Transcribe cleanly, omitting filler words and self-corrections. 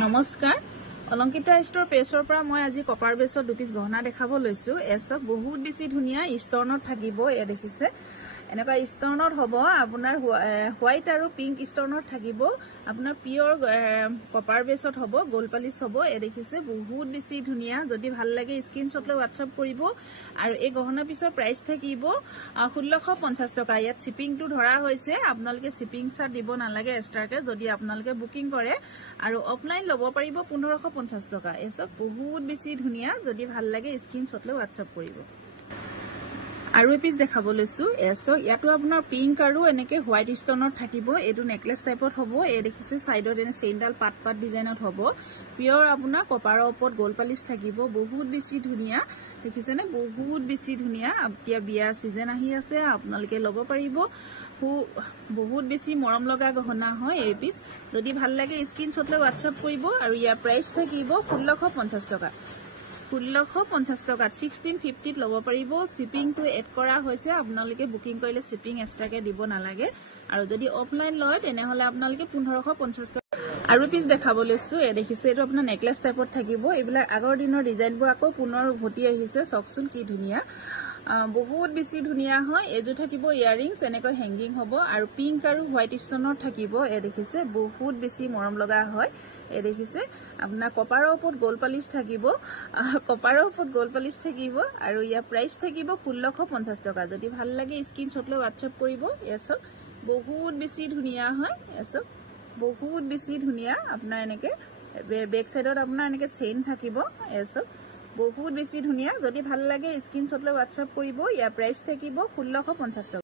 নমস্কাৰ অলংকিতা ষ্টৰ পেজৰ পৰা মই আজি কপাৰ বেছৰ দুপিস গহনা দেখাব লৈছো এসব বহুত বেছি ধুনিয়া ষ্টৰ্ণত থাকিব এ দেখিছে এনেকা ষ্টৰ্ণত হ'ব আপোনাৰ হোৱাইট আৰু পিংক ষ্টৰ্ণত থাকিব আপোনাৰ পিওৰ কপাৰ বেছত হ'ব গোল পালিশ হ'ব এ দেখিছে বহুত বেছি ধুনিয়া যদি ভাল লাগে স্ক্ৰিনশ্বট লৈ WhatsApp কৰিব আৰু এই গহনা পিছৰ প্ৰাইস থাকিব 1650 টকা ইয়াত শিপিংটো ধৰা হৈছে আপোনালোকে শিপিং চাৰ্জ দিব নালাগে এক্সট্ৰাকে যদি আপোনালোকে বুকিং কৰে আৰু অফলাইন লব পাৰিব 1550 টকা এসব বহুত বেছি ধুনিয়া যদি ভাল লাগে স্ক্ৰিনশ্বট লৈ WhatsApp কৰিব আৰু এপিস দেখাব লৈছো এসো ইয়াটো আপোনাৰ পিংক আৰু এনেকে হোৱাইট ষ্টৰ্ণত থাকিব এটো নেকলেস টাইপত হ'ব এ দেখিছে সাইডত এনে চেইনডাল পাত ডিজাইনত হ'ব পিওৰ আপোনাৰ কপাৰৰ ওপৰত গোল পালিশ থাকিব বহুত বেছি ধুনিয়া দেখিছে নে বহুত বেছি ধুনিয়া এতিয়া বিয়া সিজন আহি আছে আপোনালোকে লব পাৰিব বহুত বেছি মৰম লগা গহনা হয় এই পিস যদি ভাল লাগে স্ক্ৰিনশ্বট লৈ WhatsApp কৰিব আৰু ইয়াৰ প্ৰাইস থাকিব 1650 টকা 1650 টকা 1650 লব পাৰিব শিপিং টু এড কৰা হৈছে আপোনালোকে বুকিং কৰিলে শিপিং এক্সট্ৰাকে দিব নালাগে আৰু যদি অফলাইন লয় তেনে হলে আপোনালোকে 1550 টকা আৰু পিস দেখাব লৈছো এ দেখিছে এটো আপোনাৰ নেকলেস টাইপত থাকিব এইবিলাক আগৰ দিনৰ ডিজাইনবোৰ আকৌ পুনৰ উভতি আহিছে সকচোন কি ধুনিয়া বহুত বেছি ধুনিয়া হয় এজু থাকিব ইয়াৰিংস এনেকৈ হ্যাঙ্গিং হ'ব আৰু পিংক আৰু হোৱাইট ষ্টনৰ থাকিব এ দেখিছে বহুত বেছি মৰম লগা হয় এ দেখিছে আপোনাৰ কপাৰৰ ওপৰত গোল পালিশ থাকিব আৰু ইয়া প্ৰাইস থাকিব 1650 টকা যদি ভাল লাগে স্ক্ৰিনশ্বট লৈ WhatsApp কৰিব এসব বহুত বেছি ধুনিয়া হয় এসব বহুত বেছি ধুনিয়া আপোনাৰ এনেকে বেক সাইডত আপোনাৰ এনেকে চেইন থাকিব এসব বহুত বেছি ধুনিয়া যদি ভাল লাগে স্ক্ৰিনশ্বট লৈ WhatsApp কৰিব ইয়া প্ৰাইস থাকিব 1650 টকা